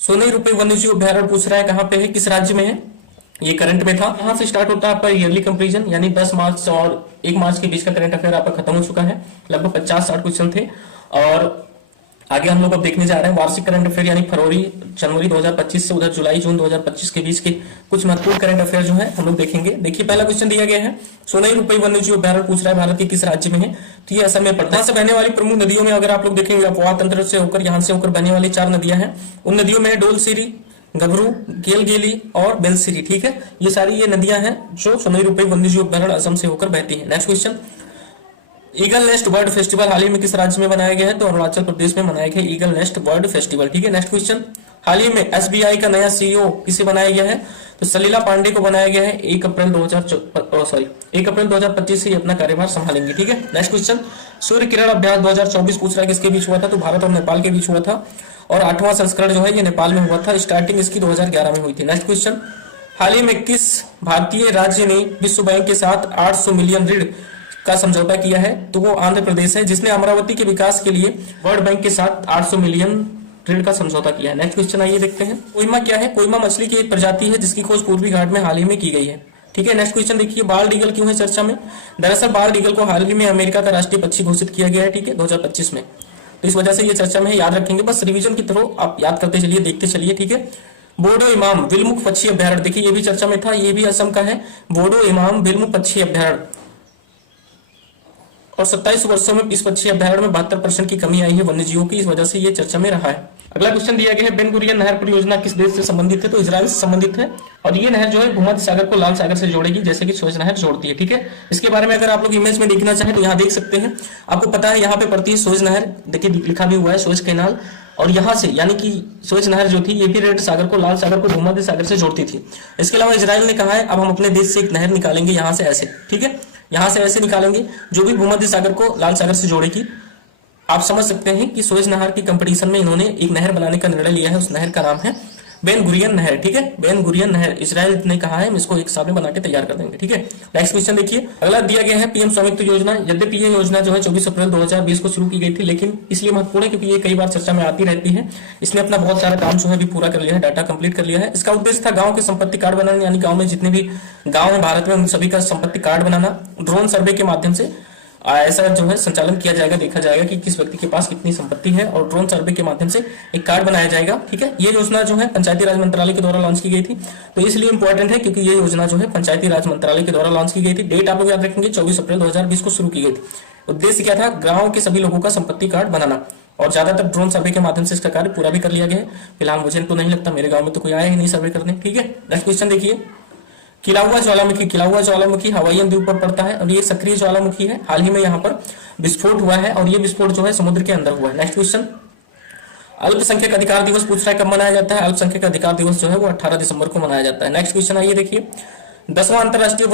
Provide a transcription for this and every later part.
सोने रुपए वन्यजीव अभ्यारण्य पूछ रहा है कहाँ पे है, किस राज्य में है। ये करंट में था। यहाँ से स्टार्ट होता है आपका ईयरली कंपैरिजन, यानी 10 मार्च और 1 मार्च के बीच का करंट अफेयर आपका खत्म हो चुका है। लगभग 50-60 क्वेश्चन थे। और आगे हम लोग अब देखने जा रहे हैं वार्षिक करंट अफेयर, यानी फरवरी जनवरी 2025 से उधर जुलाई जून 2025 के बीच के कुछ महत्वपूर्ण करंट अफेयर जो है हम लोग देखेंगे। देखिए पहला क्वेश्चन दिया गया है, सोनई रुपई वन्यजीव अभ्यारण्य पूछ रहा है भारत के किस राज्य में है, तो ये असम में पड़ता है। से बहने वाली प्रमुख नदियों में अगर आप लोग देखेंगे, अफवाह तंत्र से होकर यहाँ से होकर बहने वाली 4 नदियां हैं। उन नदियों में डोलसिरी, गबरू, गेलगेली और बेलसिरी। ठीक है, ये सारी ये नदियां हैं जो सोनई रुपई वन्यजीव अभ्यारण्य असम से होकर बहती है। Next question, eagle nest world festival हाल ही में किस राज्य में बनाया गया है, तो अरुणाचल प्रदेश में मनाया गया ईगल नेस्ट वर्ल्ड फेस्टिवल। ठीक है, नेक्स्ट क्वेश्चन, हाल ही में एसबीआई का नया सीईओ किसे बनाया गया है, तो सलीला पांडे को बनाया गया है। 1 अप्रैल 2025 से अपना कार्यभार संभालेंगे। ठीक है, नेक्स्ट क्वेश्चन, सूर्य किरण अभ्यास 2024 पूछ रहा है किसके बीच हुआ था, तो भारत और नेपाल के बीच हुआ था। और 8वां संस्करण जो है ये नेपाल में हुआ था। स्टार्टिंग इसकी 2011 में हुई थी। नेक्स्ट क्वेश्चन, हाल ही में किस भारतीय राज्य ने विश्व बैंक के साथ 800 मिलियन ऋण का समझौता किया है, तो वो आंध्र प्रदेश है, जिसने अमरावती के विकास के लिए वर्ल्ड बैंक के साथ 800 मिलियन ऋण का समझौता किया है। नेक्स्ट क्वेश्चन आइए देखते हैं, कोइमा क्या है, कोइमा मछली की एक प्रजाति है जिसकी खोज पूर्वी घाट में हाल ही में की गई है। ठीक है, नेक्स्ट क्वेश्चन देखिए, बाल्ड ईगल क्यों है चर्चा में, दरअसल बाल्ड ईगल को हाल ही में अमेरिका का राष्ट्रीय पक्षी घोषित किया गया है। ठीक है, 2025 में, तो इस वजह से ये चर्चा में याद रखेंगे, बस रिवीजन की तरह आप याद करते चलिए, देखते चलिए। ठीक है, बोडो इमाम विलमुख पक्षी अभ्यारण्य, देखिए ये भी चर्चा में था, ये भी असम का है, बोडो इमाम विलमुख पक्षी अभ्यारण्य। और 27 वर्षों में इस पक्षी अभ्यारण्य में 72% की कमी आई है वन्यजीवों की, इस वजह से ये चर्चा में रहा है। अगला क्वेश्चन दिया गया है, बेन गुरियन नहर परियोजना किस देश से संबंधित है, तो इजराइल से संबंधित है। और ये नहर जो है भूमध्य सागर को लाल सागर से जोड़ेगी, जैसे कि सुएज नहर जोड़ती है। ठीक है, इसके बारे में अगर आप लोग इमेज में देखना चाहें तो यहाँ देख सकते हैं, आपको पता है यहाँ पे पड़ती है सुएज नहर, देखिए लिखा भी हुआ है सुएज कैनाल। और यहाँ से यानी कि सुएज नहर जो थी ये भी रेड सागर को, लाल सागर को भूमध्य सागर से जोड़ती थी। इसके अलावा इजराइल ने कहा है अब हम अपने देश से एक नहर निकालेंगे यहाँ से ऐसे। ठीक है, यहाँ से ऐसे निकालेंगे जो भी भूमध्य सागर को लाल सागर से जोड़ेगी। आप समझ सकते हैं कि सुएज नहर की कंपटीशन में इन्होंने एक नहर बनाने का निर्णय लिया है, उस नहर का नाम है बेन गुरियन नहर। ठीक है, बेन गुरियन नहर इजराइल ने कहा है हम इसको एक साल में बना के तैयार कर देंगे। ठीक है, नेक्स्ट क्वेश्चन देखिए, अगला दिया गया है पीएम स्वामित्व योजना। यद्यपि ये योजना जो है 24 अप्रैल 2020 को शुरू की गई थी, लेकिन इसलिए महत्वपूर्ण है क्योंकि ये कई बार चर्चा में आती रहती है। इसने अपना बहुत सारा काम जो है अभी पूरा कर लिया है, डाटा कंप्लीट कर लिया है। इसका उद्देश्य था गाँव के संपत्ति कार्ड बनाना, यानी गाँव में जितने भी गाँव है भारत में उन सभी का संपत्ति कार्ड बनाना। ड्रोन सर्वे के माध्यम से ऐसा जो है संचालन किया जाएगा, देखा जाएगा कि किस व्यक्ति के पास कितनी संपत्ति है, और ड्रोन सर्वे के माध्यम से एक कार्ड बनाया जाएगा। ठीक है, ये योजना जो है पंचायती राज मंत्रालय के द्वारा लॉन्च की गई थी, तो इसलिए इंपॉर्टेंट है क्योंकि ये योजना जो है पंचायती राज मंत्रालय के द्वारा लॉन्च की गई थी। डेट आप लोग याद रखेंगे, 24 अप्रैल 2020 को शुरू की गई थी। उद्देश्य क्या था, गाँव के सभी लोगों का संपत्ति कार्ड बनाना, और ज्यादातर ड्रोन सर्वे के माध्यम से इसका कार्य पूरा भी कर लिया गया है। फिलहाल मुझे तो नहीं लगता, मेरे गाँव में तो कोई आया ही नहीं सर्वे करने। ठीक है, नेक्स्ट क्वेश्चन देखिए, किलाउआ ज्वालामुखी हवाईयन द्वीप पर पड़ता है और ये सक्रिय ज्वालामुखी है। हाल ही में यहाँ पर विस्फोट हुआ है और ये विस्फोट जो है समुद्र के अंदर हुआ है। नेक्स्ट क्वेश्चन, अल्पसंख्यक अधिकार दिवस पूछ रहा है कब मनाया जाता है, अल्पसंख्यक अधिकार दिवस जो है वो 18 दिसंबर को मनाया जाता है। नेक्स्ट क्वेश्चन आइए देखिए, 10वां अंतर्राष्ट्रीय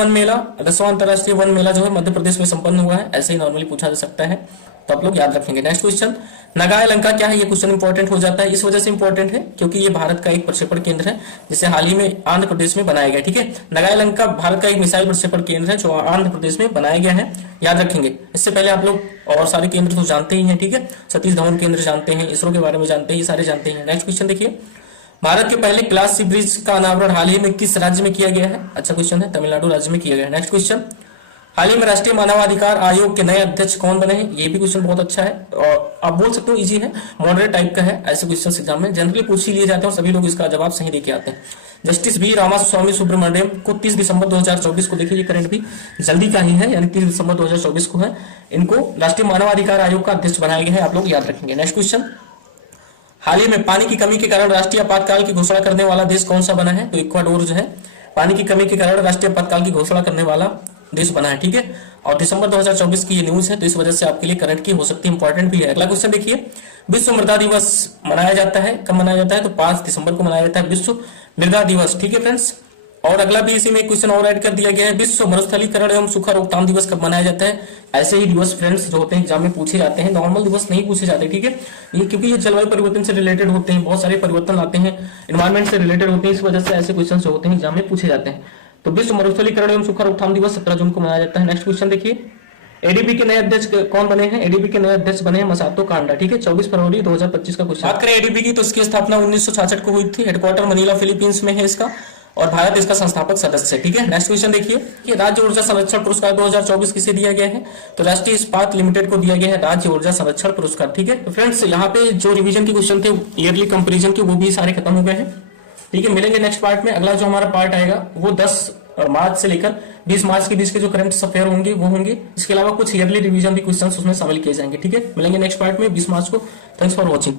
वन मेला जो है मध्य प्रदेश में संपन्न हुआ है, ऐसे ही नॉर्मली पूछा जा सकता है, तो आप लोग याद रखेंगे। नेक्स्ट क्वेश्चन, नगाया लंका क्या है, ये क्वेश्चन इंपॉर्टेंट हो जाता है, इस वजह से इंपॉर्टेंट है क्योंकि ये भारत का एक प्रक्षेपण केंद्र है जिसे हाल ही में आंध्र प्रदेश में बनाया गया। ठीक है, नगाया लंका भारत का एक मिसाइल प्रक्षेपण केंद्र है जो आंध्र प्रदेश में बनाया गया है, याद रखेंगे। इससे पहले आप लोग और सारे केंद्र तो जानते ही हैं। ठीक है, सतीश धवन केंद्र जानते हैं, इसरो के बारे में जानते हैं, ये सारे जानते हैं। नेक्स्ट क्वेश्चन देखिए, भारत के पहले क्लास सी ब्रिज का अनावरण हाल ही में किस राज्य में किया गया है, अच्छा क्वेश्चन है, तमिलनाडु राज्य में किया गया है। नेक्स्ट क्वेश्चन, हाल ही में राष्ट्रीय मानवाधिकार आयोग के नए अध्यक्ष कौन बने हैं, ये भी क्वेश्चन बहुत अच्छा है और आप बोल सकते हो इजी है, मॉडरेट टाइप का है, ऐसे क्वेश्चन एग्जाम में जनरली पूछ ही लिए जाते हैं, सभी लोग इसका जवाब सही देके आते हैं। जस्टिस बी रामास्वामी सुब्रमण्यम को 30 दिसंबर 2024 को, देखिए ये करंट भी जल्दी का ही है, यानी 30 दिसंबर 2024 को है, इनको राष्ट्रीय मानवाधिकार आयोग का अध्यक्ष बनाया गया है, आप लोग याद रखेंगे। नेक्स्ट क्वेश्चन, हाल ही में पानी की कमी के कारण राष्ट्रीय आपातकाल की घोषणा करने वाला देश कौन सा बना है, तो इक्वाडोर जो है पानी की कमी के कारण राष्ट्रीय आपातकाल की घोषणा करने वाला देश बना है। ठीक है, और दिसंबर 2024 की ये न्यूज है, तो इस वजह से आपके लिए करंट की हो सकती है, इंपॉर्टेंट भी है। अगला क्वेश्चन देखिए, विश्व मृदा दिवस मनाया जाता है, कब मनाया जाता है, तो 5 दिसंबर को मनाया जाता है विश्व मृदा दिवस। ठीक है फ्रेंड्स, और अगला भी इसी में क्वेश्चन और ऐड कर दिया गया है, विश्व मरुस्थलीकरण एवं सूखा रोकथाम दिवस कब मनाया जाता है। ऐसे ही दिवस फ्रेंड्स जो होते हैं एग्जाम में पूछे जाते हैं, नॉर्मल दिवस नहीं पूछे जाते। ठीक है, ये क्योंकि ये जलवायु परिवर्तन से रिलेटेड होते हैं, बहुत सारे परिवर्तन आते हैं, एनवायरमेंट से रिलेटेड होते हैं, इस वजह से ऐसे क्वेश्चन जो होते हैं एग्जाम में पूछे जाते हैं। तो विश्व मरुस्थलीकरण एवं सूखा रोकथाम दिवस 17 जून को मनाया जाता है। नेक्स्ट क्वेश्चन देखिए, एडीबी के नए अध्यक्ष कौन बने हैं? एडीबी के नए अध्यक्ष बने हैं मसातो कांडा। ठीक है, 24 फरवरी 2025 का क्वेश्चन। बात करें एडीबी की तो इसकी स्थापना 1966 को हुई थी। हेडक्वार्टर मनीला फिलीपींस में है इसका, और भारत इसका संस्थापक सदस्य है। ठीक है, नेक्स्ट क्वेश्चन देखिए कि राज्य ऊर्जा संरक्षण पुरस्कार 2024 किसे दिया गया है? तो राष्ट्रीय इस्पात लिमिटेड को दिया गया है राज्य ऊर्जा संरक्षण पुरस्कार। ठीक है, तो फ्रेंड्स यहाँ पे जो रिवीजन के क्वेश्चन थे ईयरली कंपेरिजन के, वो भी सारे खत्म हो गए हैं। ठीक है, मिलेंगे नेक्स्ट पार्ट में। अगला जो हमारा पार्ट आएगा वो 10 मार्च से लेकर 20 मार्च के बीच के जो करंट अफेयर होंगे वो होंगे। इसके अलावा कुछ ईयरली रिवीजन भी क्वेश्चंस उसमें शामिल किए जाएंगे। ठीक है, मिलेंगे नेक्स्ट पार्ट में 20 मार्च को। Thanks for watching.